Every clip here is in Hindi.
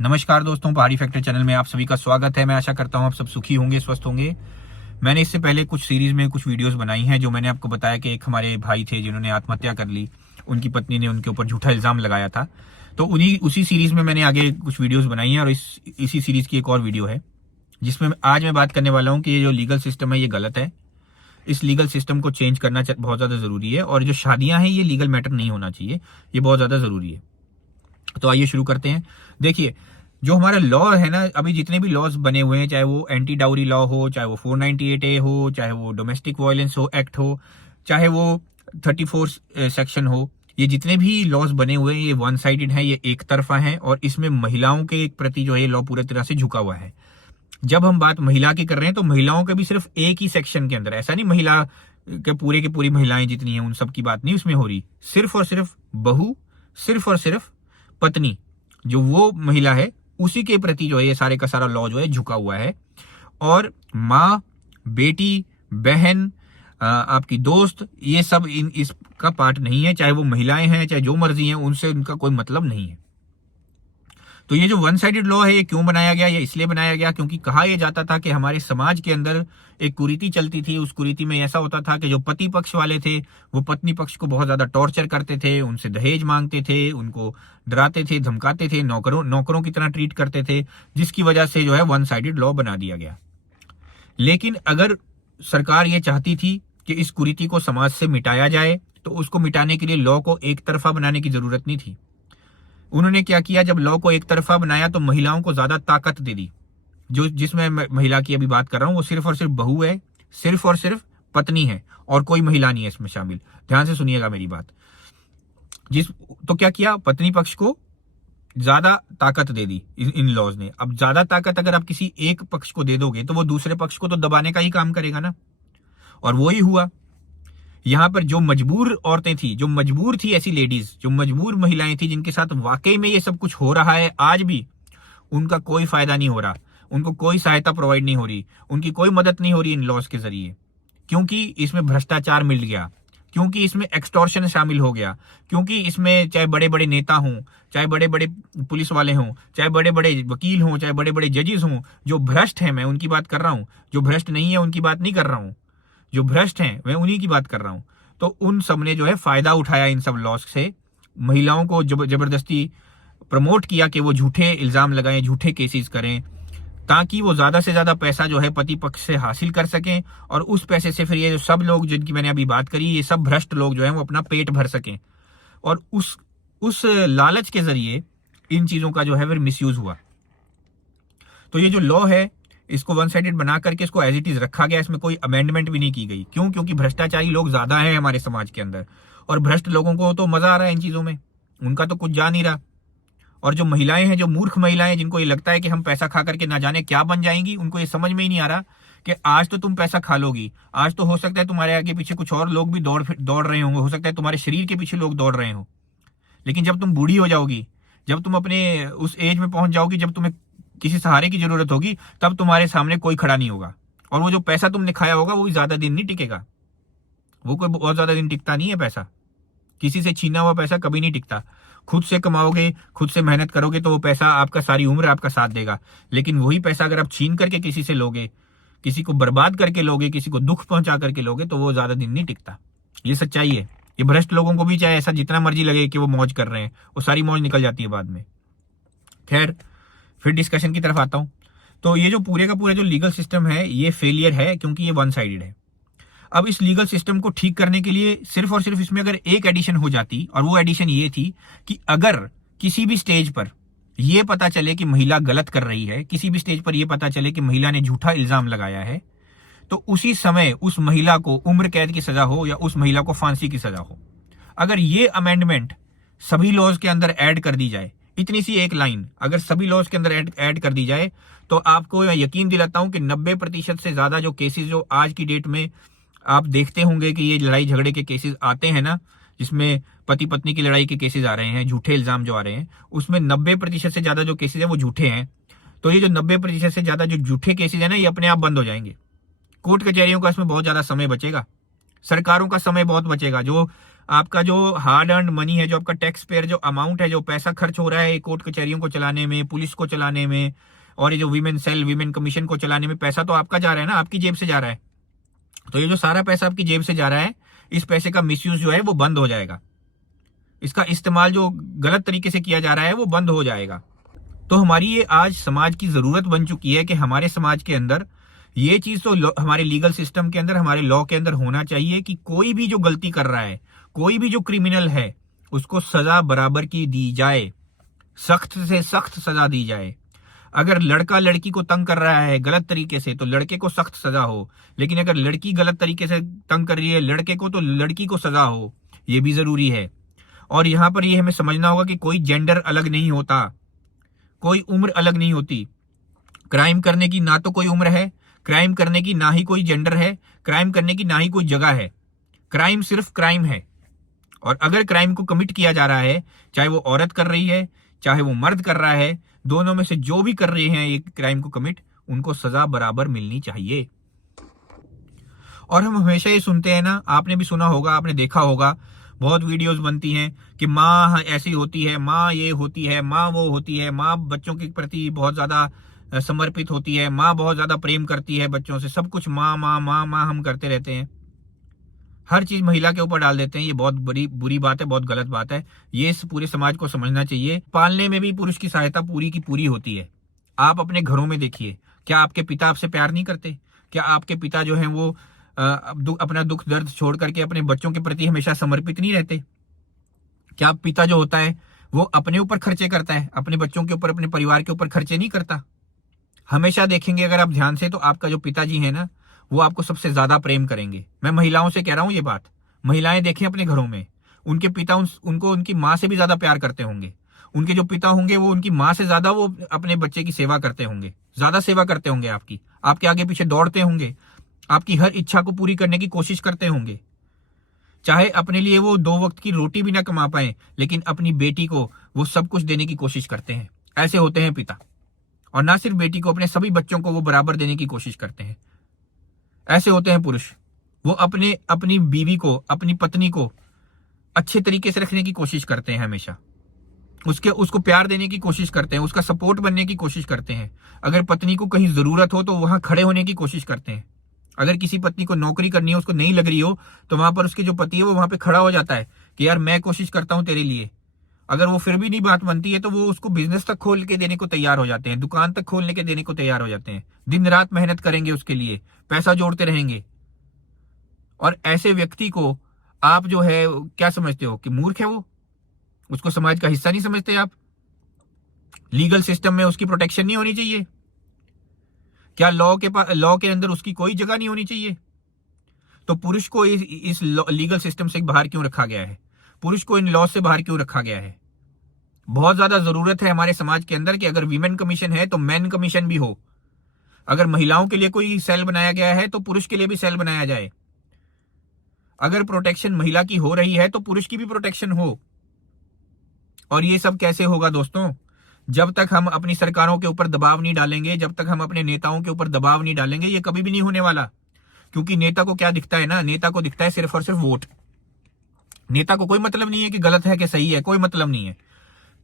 नमस्कार दोस्तों, पहाड़ी फैक्टर चैनल में आप सभी का स्वागत है। मैं आशा करता हूं आप सब सुखी होंगे, स्वस्थ होंगे। मैंने इससे पहले कुछ सीरीज में कुछ वीडियोस बनाई हैं, जो मैंने आपको बताया कि एक हमारे भाई थे जिन्होंने आत्महत्या कर ली। उनकी पत्नी ने उनके ऊपर झूठा इल्जाम लगाया था। तो उन्हीं उसी सीरीज में मैंने आगे कुछ वीडियोस बनाई हैं और इसी सीरीज की एक और वीडियो है जिसमें आज मैं बात करने वाला हूँ कि ये जो लीगल सिस्टम है ये गलत है। इस लीगल सिस्टम को चेंज करना बहुत ज्यादा जरूरी है और जो शादियां हैं ये लीगल मैटर नहीं होना चाहिए, ये बहुत ज्यादा जरूरी है। तो आइए शुरू करते हैं। देखिए, जो हमारा लॉ है ना, अभी जितने भी लॉज बने हुए हैं, चाहे वो एंटी डाउरी लॉ हो, चाहे वो 498A हो, चाहे वो डोमेस्टिक वायलेंस हो एक्ट हो, चाहे वो 34 सेक्शन हो, ये जितने भी लॉज बने हुए हैं ये वन साइडेड हैं, ये एक तरफा हैं और इसमें महिलाओं के प्रति जो है लॉ पूरी तरह से झुका हुआ है। जब हम बात महिला की कर रहे हैं तो महिलाओं के भी सिर्फ एक ही सेक्शन के अंदर, ऐसा नहीं महिला के पूरी महिलाएं जितनी हैं उन सब की बात नहीं उसमें हो रही। सिर्फ और सिर्फ बहू, सिर्फ और सिर्फ पत्नी, जो वो महिला है उसी के प्रति जो है ये सारे का सारा लॉ जो है झुका हुआ है। और माँ, बेटी, बहन, आपकी दोस्त, ये सब इसका पार्ट नहीं है। चाहे वो महिलाएं हैं, चाहे जो मर्जी हैं, उनसे उनका कोई मतलब नहीं है। तो ये जो वन साइडेड लॉ है ये क्यों बनाया गया? ये इसलिए बनाया गया क्योंकि कहा यह जाता था कि हमारे समाज के अंदर एक कुरीति चलती थी। उस कुरीति में ऐसा होता था कि जो पति पक्ष वाले थे वो पत्नी पक्ष को बहुत ज्यादा टॉर्चर करते थे, उनसे दहेज मांगते थे, उनको डराते थे, धमकाते थे, नौकरों की तरह ट्रीट करते थे, जिसकी वजह से जो है वन साइडेड लॉ बना दिया गया। लेकिन अगर सरकार ये चाहती थी कि इस कुरीति को समाज से मिटाया जाए तो उसको मिटाने के लिए लॉ को एक तरफा बनाने की जरूरत नहीं थी। उन्होंने क्या किया, जब लॉ को एक तरफा बनाया तो महिलाओं को ज्यादा ताकत दे दी। जो जिसमें महिला की अभी बात कर रहा हूं वो सिर्फ और सिर्फ बहू है, सिर्फ और सिर्फ पत्नी है और कोई महिला नहीं है इसमें शामिल। ध्यान से सुनिएगा मेरी बात। तो क्या किया, पत्नी पक्ष को ज्यादा ताकत दे दी इन लॉज ने। अब ज्यादा ताकत अगर आप किसी एक पक्ष को दे दोगे तो वो दूसरे पक्ष को तो दबाने का ही काम करेगा ना, और वो ही हुआ। यहां पर जो मजबूर औरतें थी, जो मजबूर थी, ऐसी लेडीज, जो मजबूर महिलाएं थी जिनके साथ वाकई में ये सब कुछ हो रहा है आज भी, उनका कोई फायदा नहीं हो रहा, उनको कोई सहायता प्रोवाइड नहीं हो रही, उनकी कोई मदद नहीं हो रही इन लॉज के जरिए, क्योंकि इसमें भ्रष्टाचार मिल गया, क्योंकि इसमें एक्सटॉर्शन शामिल हो गया, क्योंकि इसमें चाहे बड़े बड़े नेता हों, चाहे बड़े बड़े पुलिस वाले हों, चाहे बड़े बड़े वकील हों, चाहे बड़े बड़े जजेस हों, जो भ्रष्ट हैं मैं उनकी बात कर रहा हूं, जो भ्रष्ट नहीं है उनकी बात नहीं कर रहा हूं, जो भ्रष्ट हैं मैं उन्हीं की बात कर रहा हूं। तो उन सब ने जो है फायदा उठाया इन सब लॉस से, महिलाओं को जबरदस्ती प्रमोट किया कि वो झूठे इल्जाम लगाएं, झूठे केसेस करें, ताकि वो ज्यादा से ज्यादा पैसा जो है पति पक्ष से हासिल कर सकें और उस पैसे से फिर ये जो सब लोग जिनकी मैंने अभी बात करी, ये सब भ्रष्ट लोग जो है वो अपना पेट भर सकें। और उस लालच के जरिए इन चीजों का जो है फिर मिसयूज हुआ। तो ये जो लॉ है इसको वन साइडेड बना करके इसको एज इट इज रखा गया, इसमें कोई अमेंडमेंट भी नहीं की गई। क्यों? क्योंकि भ्रष्टाचारी लोग ज्यादा हैं हमारे समाज के अंदर और भ्रष्ट लोगों को तो मजा आ रहा है इन चीजों में, उनका तो कुछ जा नहीं रहा। और जो महिलाएं हैं, जो मूर्ख महिलाएं, जिनको ये लगता है कि हम पैसा खा करके ना जाने क्या बन जाएंगी, उनको ये समझ में ही नहीं आ रहा कि आज तो तुम पैसा खा लोगी, आज तो हो सकता है तुम्हारे आगे पीछे कुछ और लोग भी दौड़ रहे होंगे, हो सकता है तुम्हारे शरीर के पीछे लोग दौड़ रहे हो, लेकिन जब तुम बूढ़ी हो जाओगी, जब तुम अपने उस एज में पहुंच जाओगी जब तुम्हें किसी सहारे की जरूरत होगी, तब तुम्हारे सामने कोई खड़ा नहीं होगा। और वो जो पैसा तुमने खाया होगा वो भी ज्यादा दिन नहीं टिकेगा, वो कोई बहुत ज्यादा दिन टिकता नहीं है पैसा। किसी से छीना हुआ पैसा कभी नहीं टिकता। खुद से कमाओगे, खुद से मेहनत करोगे तो वो पैसा आपका सारी उम्र आपका साथ देगा। लेकिन वही पैसा अगर आप छीन करके किसी से लोगे, किसी को बर्बाद करके लोगे, किसी को दुख पहुंचा करके लोगे, तो वो ज्यादा दिन नहीं टिकता। ये सच्चाई है। ये भ्रष्ट लोगों को भी चाहे ऐसा जितना मर्जी लगे कि वो मौज कर रहे हैं, वो सारी मौज निकल जाती है बाद में। खैर, फिर डिस्कशन की तरफ आता हूं। तो ये जो पूरे का पूरा जो लीगल सिस्टम है ये फेलियर है क्योंकि ये वन साइडेड है। अब इस लीगल सिस्टम को ठीक करने के लिए सिर्फ और सिर्फ इसमें अगर एक एडिशन हो जाती, और वो एडिशन ये थी कि अगर किसी भी स्टेज पर यह पता चले कि महिला गलत कर रही है, किसी भी स्टेज पर यह पता चले कि महिला ने झूठा इल्जाम लगाया है, तो उसी समय उस महिला को उम्र कैद की सजा हो या उस महिला को फांसी की सजा हो। अगर ये अमेंडमेंट सभी लॉज के अंदर ऐड कर दी जाए, इतनी सी एक लाइन अगर सभी लॉज के अंदर ऐड कर दी जाए, तो आपको मैं यकीन दिलाता हूं कि 90% से ज्यादा जो केसेस जो आज की डेट में आप देखते होंगे कि ये लड़ाई झगड़े के केसेस आते हैं ना, जिसमें पति पत्नी की लड़ाई के केसेस आ रहे हैं, झूठे इल्जाम जो आ रहे हैं, उसमें 90% से ज्यादा जो केसेस है वो झूठे हैं। तो ये जो 90% से ज्यादा जो झूठे केसेस है ना, ये अपने आप बंद हो जाएंगे। कोर्ट कचहरियों का इसमें बहुत ज्यादा समय बचेगा, सरकारों का समय बहुत बचेगा। जो आपका जो हार्ड अर्न मनी है, जो आपका टैक्स पेयर जो अमाउंट है, जो पैसा खर्च हो रहा है कोर्ट कचहरियों को चलाने में, पुलिस को चलाने में, और ये जो वीमेन सेल, वीमेन कमीशन को चलाने में, पैसा तो आपका जा रहा है ना, आपकी जेब से जा रहा है। तो ये जो सारा पैसा आपकी जेब से जा रहा है, इस पैसे का मिसयूज जो है वो बंद हो जाएगा। इसका इस्तेमाल जो गलत तरीके से किया जा रहा है वो बंद हो जाएगा। तो हमारी ये आज समाज की जरूरत बन चुकी है कि हमारे समाज के अंदर ये चीज तो हमारे लीगल सिस्टम के अंदर, हमारे लॉ के अंदर होना चाहिए कि कोई भी जो गलती कर रहा है, कोई भी जो क्रिमिनल है, उसको सजा बराबर की दी जाए, सख्त से सख्त सजा दी जाए। अगर लड़का लड़की को तंग कर रहा है गलत तरीके से तो लड़के को सख्त सजा हो, लेकिन अगर लड़की गलत तरीके से तंग कर रही है लड़के को तो लड़की को सजा हो, ये भी जरूरी है। और यहां पर ये हमें समझना होगा कि कोई जेंडर अलग नहीं होता, कोई उम्र अलग नहीं होती। क्राइम करने की ना तो कोई उम्र है, क्राइम करने की ना ही कोई जेंडर है, क्राइम करने की ना ही कोई जगह है। क्राइम सिर्फ क्राइम है। और अगर क्राइम को कमिट किया जा रहा है, चाहे वो औरत कर रही है, चाहे वो मर्द कर रहा है, दोनों में से जो भी कर रहे हैं ये क्राइम को कमिट, उनको सजा बराबर मिलनी चाहिए। और हम हमेशा ये सुनते हैं ना, आपने भी सुना होगा, आपने देखा होगा, बहुत वीडियोस बनती हैं कि माँ ऐसी होती है, माँ ये होती है, माँ वो होती है, माँ बच्चों के प्रति बहुत ज्यादा समर्पित होती है, माँ बहुत ज्यादा प्रेम करती है बच्चों से, सब कुछ माँ माँ माँ माँ हम करते रहते हैं, हर चीज महिला के ऊपर डाल देते हैं। ये बहुत बड़ी बुरी बात है, बहुत गलत बात है। ये इस पूरे समाज को समझना चाहिए। पालने में भी पुरुष की सहायता पूरी की पूरी होती है। आप अपने घरों में देखिए, क्या आपके पिता आपसे प्यार नहीं करते? क्या आपके पिता जो है वो अपना दुख दर्द छोड़ करके अपने बच्चों के प्रति हमेशा समर्पित नहीं रहते? क्या पिता जो होता है वो अपने ऊपर खर्चे करता है, अपने बच्चों के ऊपर, अपने परिवार के ऊपर खर्चे नहीं करता? हमेशा देखेंगे अगर आप ध्यान से, तो आपका जो पिताजी है ना, वो आपको सबसे ज्यादा प्रेम करेंगे। मैं महिलाओं से कह रहा हूं ये बात। महिलाएं देखें अपने घरों में, उनके पिता उनको उनकी माँ से भी ज्यादा प्यार करते होंगे। उनके जो पिता होंगे वो उनकी माँ से ज्यादा वो अपने बच्चे की सेवा करते होंगे, ज्यादा सेवा करते होंगे, आपके आगे पीछे दौड़ते होंगे, आपकी हर इच्छा को पूरी करने की कोशिश करते होंगे। चाहे अपने लिए वो 2 वक्त की रोटी भी ना कमा पाए, लेकिन अपनी बेटी को वो सब कुछ देने की कोशिश करते हैं। ऐसे होते हैं पिता। और ना सिर्फ बेटी को, अपने सभी बच्चों को वो बराबर देने की कोशिश करते हैं। ऐसे होते हैं पुरुष। वो अपनी बीवी को, अपनी पत्नी को अच्छे तरीके से रखने की कोशिश करते हैं, हमेशा उसको प्यार देने की कोशिश करते हैं, उसका सपोर्ट बनने की कोशिश करते हैं। अगर पत्नी को कहीं जरूरत हो तो वहां खड़े होने की कोशिश करते हैं। अगर किसी पत्नी को नौकरी करनी है, उसको नहीं लग रही हो, तो वहां पर उसके जो पति है वो वहां पे खड़ा हो जाता है कि यार मैं कोशिश करता हूं तेरे लिए। अगर वो फिर भी नहीं बात बनती है तो वो उसको बिजनेस तक खोल के देने को तैयार हो जाते हैं, दुकान तक खोलने के देने को तैयार हो जाते हैं। दिन रात मेहनत करेंगे उसके लिए, पैसा जोड़ते रहेंगे। और ऐसे व्यक्ति को आप जो है क्या समझते हो कि मूर्ख है वो? उसको समाज का हिस्सा नहीं समझते आप? लीगल सिस्टम में उसकी प्रोटेक्शन नहीं होनी चाहिए? क्या लॉ के अंदर उसकी कोई जगह नहीं होनी चाहिए? तो पुरुष को इस लीगल सिस्टम से बाहर क्यों रखा गया है? पुरुष को इन लॉ से बाहर क्यों रखा गया है? बहुत ज्यादा जरूरत है हमारे समाज के अंदर कि अगर वीमेन कमीशन है तो मैन कमीशन भी हो। अगर महिलाओं के लिए कोई सेल बनाया गया है तो पुरुष के लिए भी सेल बनाया जाए। अगर प्रोटेक्शन महिला की हो रही है तो पुरुष की भी प्रोटेक्शन हो। और ये सब कैसे होगा दोस्तों? जब तक हम अपनी सरकारों के ऊपर दबाव नहीं डालेंगे, जब तक हम अपने नेताओं के ऊपर दबाव नहीं डालेंगे, ये कभी भी नहीं होने वाला। क्योंकि नेता को क्या दिखता है ना, नेता को दिखता है सिर्फ और सिर्फ वोट। नेता को कोई मतलब नहीं है कि गलत है कि सही है, कोई मतलब नहीं है।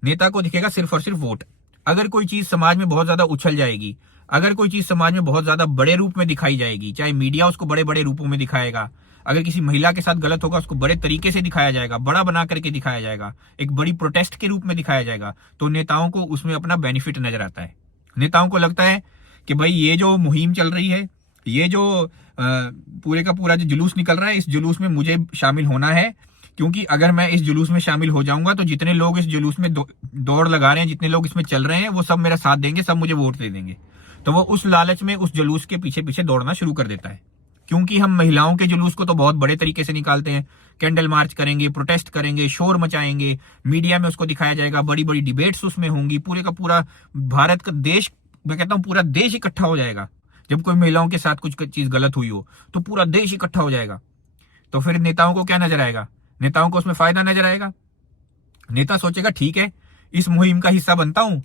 नेता को दिखेगा सिर्फ और सिर्फ वोट। अगर कोई चीज समाज में बहुत ज्यादा उछल जाएगी, अगर कोई चीज समाज में बहुत ज्यादा बड़े रूप में दिखाई जाएगी, चाहे मीडिया उसको बड़े बड़े रूपों में दिखाएगा, अगर किसी महिला के साथ गलत होगा उसको बड़े तरीके से दिखाया जाएगा, बड़ा बना करके दिखाया जाएगा, एक बड़ी प्रोटेस्ट के रूप में दिखाया जाएगा, तो नेताओं को उसमें अपना बेनिफिट नजर आता है। नेताओं को लगता है कि भाई ये जो मुहिम चल रही है, ये जो पूरे का पूरा जो जुलूस निकल रहा है, इस जुलूस में मुझे शामिल होना है, क्योंकि अगर मैं इस जुलूस में शामिल हो जाऊंगा तो जितने लोग इस जुलूस में दौड़ लगा रहे हैं, जितने लोग इसमें चल रहे हैं, वो सब मेरा साथ देंगे, सब मुझे वोट दे देंगे। तो वो उस लालच में उस जुलूस के पीछे पीछे दौड़ना शुरू कर देता है। क्योंकि हम महिलाओं के जुलूस को तो बहुत बड़े तरीके से निकालते हैं, कैंडल मार्च करेंगे, प्रोटेस्ट करेंगे, शोर मचाएंगे, मीडिया में उसको दिखाया जाएगा, बड़ी बड़ी डिबेट्स उसमें होंगी, पूरे का पूरा भारत का देश, मैं कहता हूं पूरा देश इकट्ठा हो जाएगा। जब कोई महिलाओं के साथ कुछ चीज गलत हुई हो तो पूरा देश इकट्ठा हो जाएगा। तो फिर नेताओं को क्या नजर आएगा? नेताओं को उसमें फायदा नजर आएगा। नेता सोचेगा ठीक है, इस मुहिम का हिस्सा बनता हूं,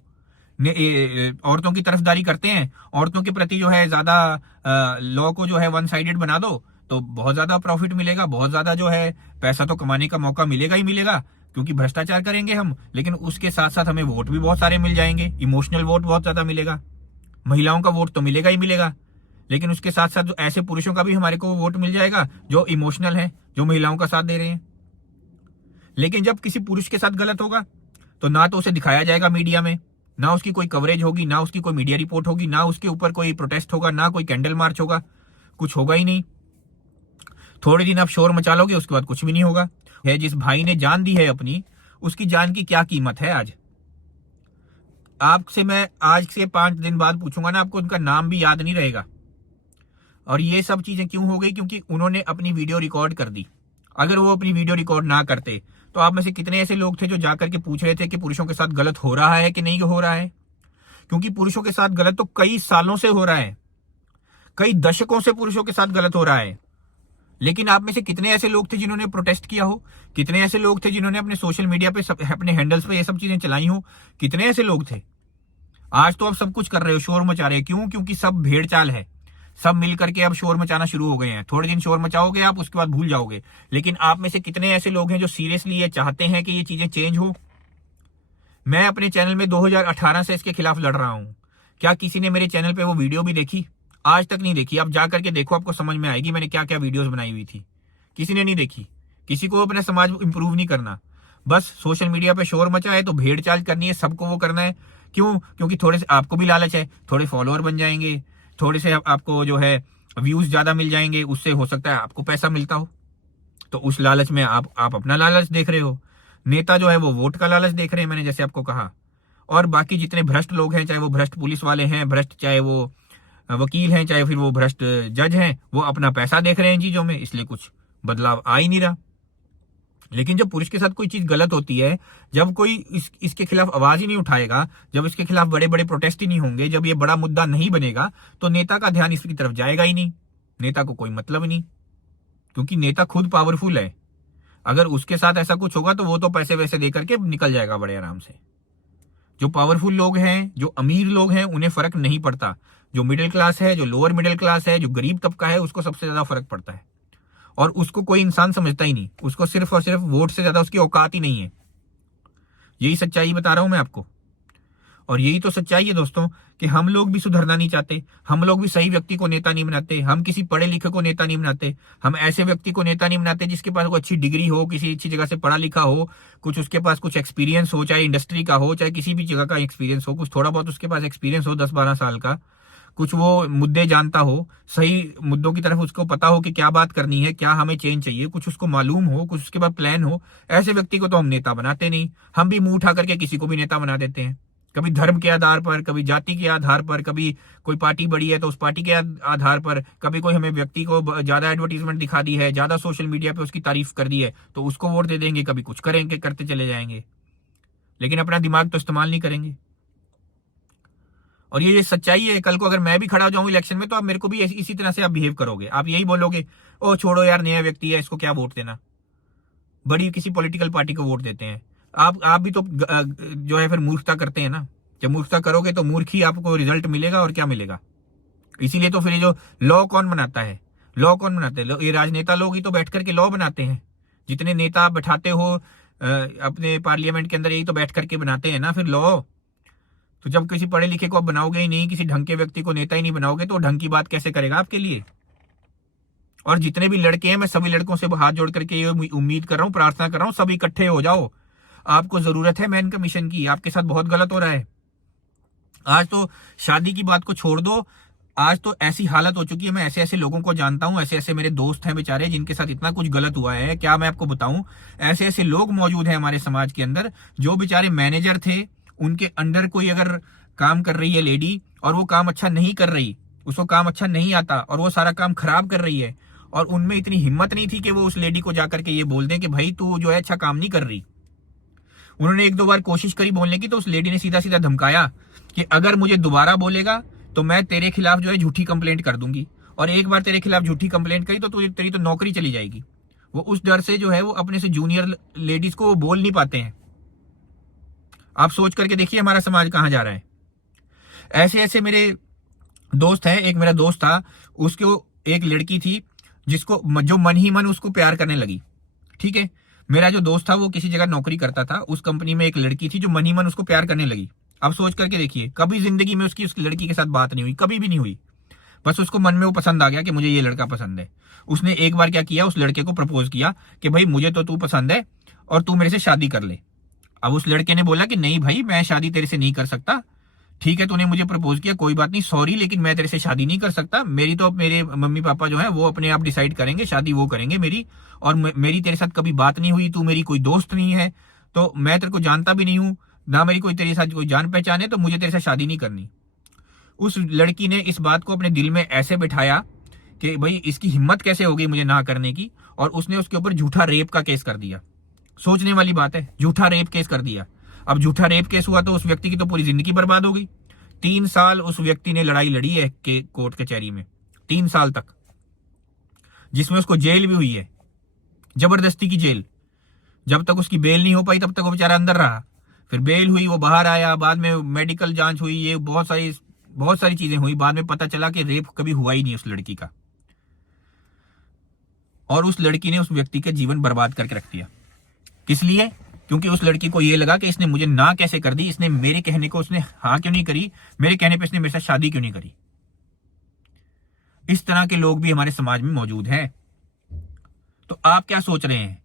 औरतों की तरफदारी करते हैं, औरतों के प्रति जो है ज्यादा लॉ को जो है वन साइडेड बना दो, तो बहुत ज्यादा प्रॉफिट मिलेगा, बहुत ज्यादा जो है पैसा तो कमाने का मौका मिलेगा ही मिलेगा, क्योंकि भ्रष्टाचार करेंगे हम। लेकिन उसके साथ साथ हमें वोट भी बहुत सारे मिल जाएंगे, इमोशनल वोट बहुत ज्यादा मिलेगा, महिलाओं का वोट तो मिलेगा ही मिलेगा, लेकिन उसके साथ साथ जो ऐसे पुरुषों का भी हमारे को वोट मिल जाएगा जो इमोशनल है, जो महिलाओं का साथ दे रहे हैं। लेकिन जब किसी पुरुष के साथ गलत होगा तो ना तो उसे दिखाया जाएगा मीडिया में, ना उसकी कोई कवरेज होगी, ना उसकी कोई मीडिया रिपोर्ट होगी, ना उसके ऊपर कोई प्रोटेस्ट होगा, ना कोई कैंडल मार्च होगा, कुछ होगा ही नहीं। थोड़े दिन आप शोर मचा लोगे, उसके बाद कुछ भी नहीं होगा। है जिस भाई ने जान दी है अपनी, उसकी जान की क्या कीमत है आज? आपसे मैं आज से 5 दिन बाद पूछूंगा ना, आपको उनका नाम भी याद नहीं रहेगा। और ये सब चीजें क्यों हो गई? क्योंकि उन्होंने अपनी वीडियो रिकॉर्ड कर दी। अगर वो अपनी वीडियो रिकॉर्ड ना करते तो आप में से कितने ऐसे लोग थे जो जाकर के पूछ रहे थे कि पुरुषों के साथ गलत हो रहा है कि नहीं हो रहा है? क्योंकि पुरुषों के साथ गलत तो कई सालों से हो रहा है, कई दशकों से पुरुषों के साथ गलत हो रहा है। लेकिन आप में से कितने ऐसे लोग थे जिन्होंने प्रोटेस्ट किया हो? कितने ऐसे लोग थे जिन्होंने अपने सोशल मीडिया पे अपने हैंडल्स पे ये सब चीजें चलाई हो? कितने ऐसे लोग थे? आज तो आप सब कुछ कर रहे हो, शोर मचा रहे हो। क्यों? क्योंकि सब भेड़ चाल है। सब मिल करके अब शोर मचाना शुरू हो गए हैं। थोड़े दिन शोर मचाओगे आप, उसके बाद भूल जाओगे। लेकिन आप में से कितने ऐसे लोग हैं जो सीरियसली ये चाहते हैं कि ये चीजें चेंज हो? मैं अपने चैनल में 2018 से इसके खिलाफ लड़ रहा हूं। क्या किसी ने मेरे चैनल पे वो वीडियो भी देखी? आज तक नहीं देखी। आप जा करके देखो, आपको समझ में आएगी मैंने क्या क्या वीडियोस बनाई हुई थी। किसी ने नहीं देखी। किसी को अपना समाज इंप्रूव नहीं करना, बस सोशल मीडिया पे शोर मचा है तो भेड़ चाल करनी है, सबको वो करना है। क्यों? क्योंकि थोड़े से आपको भी लालच है, थोड़े फॉलोअर बन जाएंगे, थोड़े से आपको जो है व्यूज ज्यादा मिल जाएंगे, उससे हो सकता है आपको पैसा मिलता हो। तो उस लालच में आप अपना लालच देख रहे हो। नेता जो है वो वोट का लालच देख रहे हैं, मैंने जैसे आपको कहा। और बाकी जितने भ्रष्ट लोग हैं, चाहे वो भ्रष्ट पुलिस वाले हैं, भ्रष्ट चाहे वो वकील हैं, चाहे फिर वो भ्रष्ट जज हैं, वो अपना पैसा देख रहे हैं चीजों में, इसलिए कुछ बदलाव आ ही नहीं रहा। लेकिन जब पुरुष के साथ कोई चीज गलत होती है, जब कोई इसके खिलाफ आवाज ही नहीं उठाएगा, जब इसके खिलाफ बड़े बड़े प्रोटेस्ट ही नहीं होंगे, जब ये बड़ा मुद्दा नहीं बनेगा, तो नेता का ध्यान इसकी तरफ जाएगा ही नहीं। नेता को कोई मतलब ही नहीं, क्योंकि नेता खुद पावरफुल है। अगर उसके साथ ऐसा कुछ होगा तो वो तो पैसे वैसे दे करके निकल जाएगा बड़े आराम से। जो पावरफुल लोग हैं, जो अमीर लोग हैं, उन्हें फर्क नहीं पड़ता। जो मिडिल क्लास है, जो लोअर मिडिल क्लास है, जो गरीब तबका है, उसको सबसे ज्यादा फर्क पड़ता है। और उसको कोई इंसान समझता ही नहीं। उसको सिर्फ और सिर्फ वोट से ज्यादा उसकी औकात ही नहीं है। यही सच्चाई बता रहा हूं मैं आपको। और यही तो सच्चाई है दोस्तों, कि हम लोग भी सुधरना नहीं चाहते। हम लोग भी सही व्यक्ति को नेता नहीं बनाते। हम किसी पढ़े लिखे को नेता नहीं बनाते। हम ऐसे व्यक्ति को नेता नहीं बनाते जिसके पास कोई अच्छी डिग्री हो, किसी अच्छी जगह से पढ़ा लिखा हो, कुछ उसके पास कुछ एक्सपीरियंस हो, चाहे इंडस्ट्री का हो, चाहे किसी भी जगह का एक्सपीरियंस हो, कुछ थोड़ा बहुत उसके पास एक्सपीरियंस हो 10-12 साल का, कुछ वो मुद्दे जानता हो, सही मुद्दों की तरफ उसको पता हो कि क्या बात करनी है, क्या हमें चेंज चाहिए, कुछ उसको मालूम हो, कुछ उसके पास प्लान हो। ऐसे व्यक्ति को तो हम नेता बनाते नहीं। हम भी मुंह उठा करके किसी को भी नेता बना देते हैं, कभी धर्म के आधार पर, कभी जाति के आधार पर, कभी कोई पार्टी बड़ी है तो उस पार्टी के आधार पर, कभी कोई हमें व्यक्ति को ज्यादा एडवर्टीजमेंट दिखा दी है, ज्यादा सोशल मीडिया पे उसकी तारीफ कर दी है तो उसको वोट दे देंगे, कभी कुछ करेंगे, करते चले जाएंगे, लेकिन अपना दिमाग तो इस्तेमाल नहीं करेंगे। और ये सच्चाई है। कल को अगर मैं भी खड़ा हो जाऊं इलेक्शन में तो आप मेरे को भी इसी तरह से आप बिहेव करोगे। आप यही बोलोगे, ओ छोड़ो यार, नया व्यक्ति है, इसको क्या वोट देना। बड़ी किसी पॉलिटिकल पार्टी को वोट देते हैं। आप भी तो जो है फिर मूर्खता करते हैं ना। जब मूर्खता करोगे तो मूर्ख ही आपको रिजल्ट मिलेगा, और क्या मिलेगा। इसीलिए तो फिर ये जो लॉ कौन बनाता है, लॉ कौन बनाते हैं? ये राजनेता लोग ही तो बैठ करके लॉ बनाते हैं। जितने नेता आप बैठाते हो अपने पार्लियामेंट के अंदर, यही तो बैठ करके बनाते हैं ना फिर लॉ। तो जब किसी पढ़े लिखे को आप बनाओगे ही नहीं, किसी ढंग के व्यक्ति को नेता ही नहीं बनाओगे, तो ढंग की बात कैसे करेगा आपके लिए। और जितने भी लड़के हैं, मैं सभी लड़कों से हाथ जोड़ करके ये उम्मीद कर रहा हूँ, प्रार्थना कर रहा हूँ, सब इकट्ठे हो जाओ। आपको जरूरत है मैन कमीशन की। आपके साथ बहुत गलत हो रहा है। आज तो शादी की बात को छोड़ दो, आज तो ऐसी हालत हो चुकी है। मैं ऐसे ऐसे लोगों को जानता हूं, ऐसे ऐसे मेरे दोस्त हैं बेचारे, जिनके साथ इतना कुछ गलत हुआ है, क्या मैं आपको बताऊं। ऐसे ऐसे लोग मौजूद हैं हमारे समाज के अंदर, जो बेचारे मैनेजर थे, उनके अंडर कोई अगर काम कर रही है लेडी, और वो काम अच्छा नहीं कर रही, उसको काम अच्छा नहीं आता, और वो सारा काम खराब कर रही है, और उनमें इतनी हिम्मत नहीं थी कि वो उस लेडी को जाकर के ये बोल दें कि भाई तू जो है अच्छा काम नहीं कर रही। उन्होंने 1-2 बार कोशिश करी बोलने की, तो उस लेडी ने सीधा सीधा धमकाया कि अगर मुझे दोबारा बोलेगा तो मैं तेरे खिलाफ जो है झूठी कंप्लेंट कर दूंगी, और एक बार तेरे खिलाफ झूठी कंप्लेंट करी तो तेरी तो नौकरी चली जाएगी। वो उस डर से जो है वो अपने से जूनियर लेडीज को वो बोल नहीं पाते हैं। आप सोच करके देखिए हमारा समाज कहां जा रहा है। ऐसे ऐसे मेरे दोस्त हैं। एक मेरा दोस्त था, उसको एक लड़की थी जिसको जो मन ही मन उसको प्यार करने लगी। ठीक है, मेरा जो दोस्त था वो किसी जगह नौकरी करता था, उस कंपनी में एक लड़की थी जो मन ही मन उसको प्यार करने लगी। अब सोच करके देखिए, कभी जिंदगी में उसकी उस लड़की के साथ बात नहीं हुई, कभी भी नहीं हुई, बस उसको मन में वो पसंद आ गया कि मुझे ये लड़का पसंद है। उसने एक बार क्या किया, उस लड़के को प्रपोज किया कि भाई मुझे तो तू पसंद है और तू मेरे से शादी कर ले। अब उस लड़के ने बोला कि नहीं भाई, मैं शादी तेरे से नहीं कर सकता। ठीक है, तूने मुझे प्रपोज किया, कोई बात नहीं, सॉरी, लेकिन मैं तेरे से शादी नहीं कर सकता। मेरी तो मेरे मम्मी पापा जो है वो अपने आप डिसाइड करेंगे, शादी वो करेंगे मेरी, और मेरी तेरे साथ कभी बात नहीं हुई, तू मेरी कोई दोस्त नहीं है, तो मैं तेरे को जानता भी नहीं हूं, ना मेरी कोई तेरे साथ कोई जान पहचान है, तो मुझे तेरे साथ शादी नहीं करनी। उस लड़की ने इस बात को अपने दिल में ऐसे बिठाया कि भाई इसकी हिम्मत कैसे हो गई मुझे ना करने की, और उसने उसके ऊपर झूठा रेप का केस कर दिया। सोचने वाली बात है, झूठा रेप केस कर दिया। अब झूठा रेप केस हुआ तो उस व्यक्ति की तो पूरी जिंदगी बर्बाद हो गई। 3 साल उस व्यक्ति ने लड़ाई लड़ी है के कोर्ट कचहरी में, 3 साल तक, जिसमें उसको जेल भी हुई है, जबरदस्ती की जेल। जब तक उसकी बेल नहीं हो पाई तब तक वो बेचारा अंदर रहा, फिर बेल हुई, वो बाहर आया, बाद में मेडिकल जांच हुई, ये बहुत सारी चीजें हुई, बाद में पता चला कि रेप कभी हुआ ही नहीं उस लड़की का, और उस लड़की ने उस व्यक्ति का जीवन बर्बाद करके रख दिया। किस लिए? क्योंकि उस लड़की को ये लगा कि इसने मुझे ना कैसे कर दी, इसने मेरे कहने को उसने हाँ क्यों नहीं करी, मेरे कहने पे इसने मेरे साथ शादी क्यों नहीं करी। इस तरह के लोग भी हमारे समाज में मौजूद हैं। तो आप क्या सोच रहे हैं?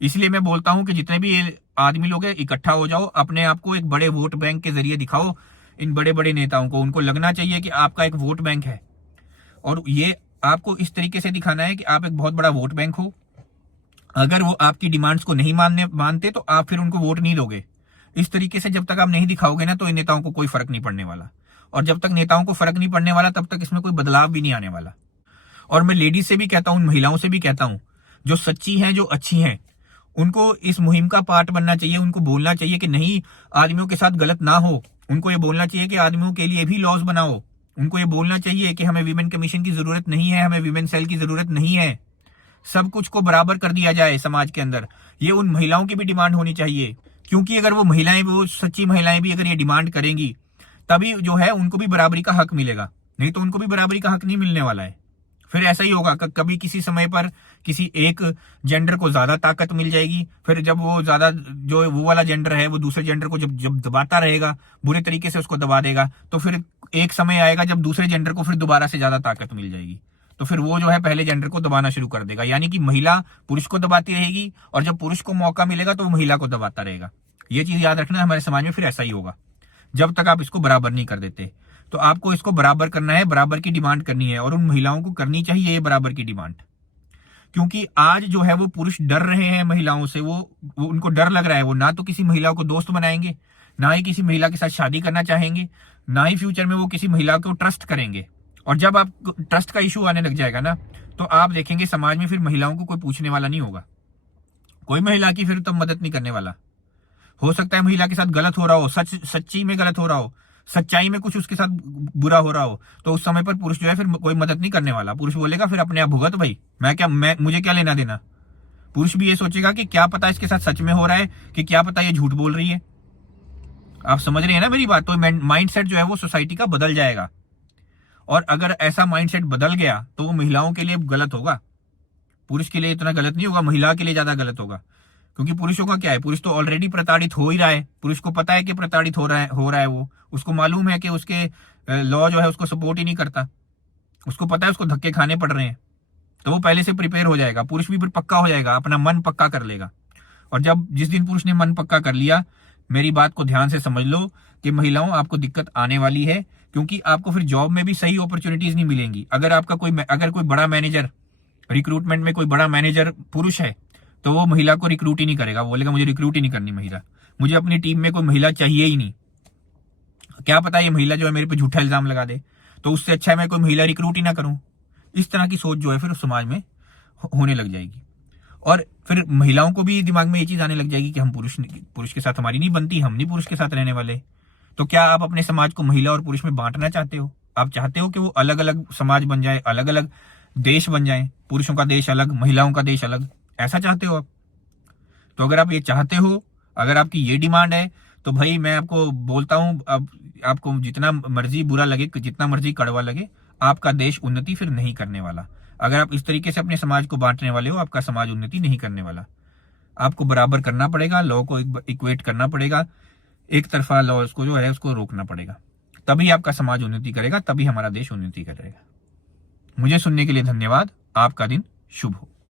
इसलिए मैं बोलता हूं कि जितने भी ये आदमी लोग हैं, इकट्ठा हो जाओ, अपने आप को एक बड़े वोट बैंक के जरिए दिखाओ इन बड़े बड़े नेताओं को। उनको लगना चाहिए कि आपका एक वोट बैंक है, और ये आपको इस तरीके से दिखाना है कि आप एक बहुत बड़ा वोट बैंक हो। अगर वो आपकी डिमांड्स को नहीं मानते तो आप फिर उनको वोट नहीं दोगे। इस तरीके से जब तक आप नहीं दिखाओगे ना, तो इन नेताओं को कोई फर्क नहीं पड़ने वाला, और जब तक नेताओं को फर्क नहीं पड़ने वाला तब तक इसमें कोई बदलाव भी नहीं आने वाला। और मैं लेडीज से भी कहता हूं, महिलाओं से भी कहता हूं, जो सच्ची हैं, जो अच्छी हैं, उनको इस मुहिम का पार्ट बनना चाहिए। उनको बोलना चाहिए कि नहीं, आदमियों के साथ गलत ना हो। उनको ये बोलना चाहिए कि आदमियों के लिए भी लॉज बनाओ। उनको ये बोलना चाहिए कि हमें विमेन कमीशन की जरूरत नहीं है, हमें विमेन सेल की जरूरत नहीं है, सब कुछ को बराबर कर दिया जाए समाज के अंदर। ये उन महिलाओं की भी डिमांड होनी चाहिए, क्योंकि अगर वो महिलाएं, वो सच्ची महिलाएं भी अगर ये डिमांड करेंगी, तभी जो है उनको भी बराबरी का हक मिलेगा, नहीं तो उनको भी बराबरी का हक नहीं मिलने वाला है। फिर ऐसा ही होगा, कभी किसी समय पर किसी एक जेंडर को ज्यादा ताकत मिल जाएगी, फिर जब वो ज्यादा, जो वो वाला जेंडर है वो दूसरे जेंडर को जब दबाता रहेगा, बुरे तरीके से उसको दबा देगा, तो फिर एक समय आएगा जब दूसरे जेंडर को फिर दोबारा से ज्यादा ताकत मिल जाएगी, तो फिर वो जो है पहले जेंडर को दबाना शुरू कर देगा। यानी कि महिला पुरुष को दबाती रहेगी, और जब पुरुष को मौका मिलेगा तो वो महिला को दबाता रहेगा। ये चीज याद रखना, हमारे समाज में फिर ऐसा ही होगा जब तक आप इसको बराबर नहीं कर देते। तो आपको इसको बराबर करना है, बराबर की डिमांड करनी है, और उन महिलाओं को करनी चाहिए ये बराबर की डिमांड। क्योंकि आज जो है वो पुरुष डर रहे हैं महिलाओं से, वो उनको डर लग रहा है, वो ना तो किसी महिला को दोस्त बनाएंगे, ना ही किसी महिला के साथ शादी करना चाहेंगे, ना ही फ्यूचर में वो किसी महिला को ट्रस्ट करेंगे। और जब आप ट्रस्ट का इशू आने लग जाएगा ना, तो आप देखेंगे समाज में फिर महिलाओं को कोई पूछने वाला नहीं होगा, कोई महिला की फिर तो मदद नहीं करने वाला। हो सकता है महिला के साथ गलत हो रहा हो, सच्ची में गलत हो रहा हो, सच्चाई में कुछ उसके साथ बुरा हो रहा हो, तो उस समय पर पुरुष जो है फिर कोई मदद नहीं करने वाला। पुरुष बोलेगा फिर अपने आप भुगत भाई, मुझे क्या लेना देना। पुरुष भी ये सोचेगा कि क्या पता इसके साथ सच में हो रहा है, कि क्या पता ये झूठ बोल रही है। आप समझ रहे हैं ना मेरी बात? तो माइंडसेट जो है वो सोसाइटी का बदल जाएगा, और अगर ऐसा माइंडसेट बदल गया तो वो महिलाओं के लिए गलत होगा, पुरुष के लिए इतना गलत नहीं होगा, महिला के लिए ज्यादा गलत होगा। क्योंकि पुरुषों का क्या है, पुरुष तो ऑलरेडी प्रताड़ित हो ही रहा है, पुरुष को पता है कि प्रताड़ित हो रहा है वो, उसको मालूम है कि उसके लॉ जो है उसको सपोर्ट ही नहीं करता, उसको पता है उसको धक्के खाने पड़ रहे हैं, तो वो पहले से प्रिपेयर हो जाएगा। पुरुष भी फिर पक्का हो जाएगा, अपना मन पक्का कर लेगा। और जब जिस दिन पुरुष ने मन पक्का कर लिया, मेरी बात को ध्यान से समझ लो कि महिलाओं आपको दिक्कत आने वाली है, क्योंकि आपको फिर जॉब में भी सही अपॉर्चुनिटीज नहीं मिलेंगी। अगर कोई बड़ा मैनेजर, रिक्रूटमेंट में कोई बड़ा मैनेजर पुरुष है, तो वो महिला को रिक्रूट ही नहीं करेगा, वो बोलेगा मुझे रिक्रूट ही नहीं करनी महिला, मुझे अपनी टीम में कोई महिला चाहिए ही नहीं। क्या पता ये महिला जो है मेरे पे झूठा इल्जाम लगा दे, तो उससे अच्छा है मैं कोई महिला रिक्रूट ही ना करूं। इस तरह की सोच जो है फिर समाज में होने लग जाएगी, और फिर महिलाओं को भी दिमाग में ये चीज आने लग जाएगी कि हम पुरुष के साथ हमारी नहीं बनती, हम नहीं पुरुष के साथ रहने वाले। तो क्या आप अपने समाज को महिला और पुरुष में बांटना चाहते हो? आप चाहते हो कि वो अलग अलग समाज बन जाए, अलग अलग देश बन जाए, पुरुषों का देश अलग, महिलाओं का देश अलग, ऐसा चाहते हो आप? तो अगर आप ये चाहते हो, अगर आपकी ये डिमांड है, तो भाई मैं आपको बोलता हूं, अब आपको जितना मर्जी बुरा लगे, जितना मर्जी कड़वा लगे, आपका देश उन्नति फिर नहीं करने वाला। अगर आप इस तरीके से अपने समाज को बांटने वाले हो, आपका समाज उन्नति नहीं करने वाला। आपको बराबर करना पड़ेगा, लॉ को इक्वेट करना पड़ेगा, एक तरफा लॉ उसको जो है उसको रोकना पड़ेगा, तभी आपका समाज उन्नति करेगा, तभी हमारा देश उन्नति करेगा। मुझे सुनने के लिए धन्यवाद। आपका दिन शुभ हो।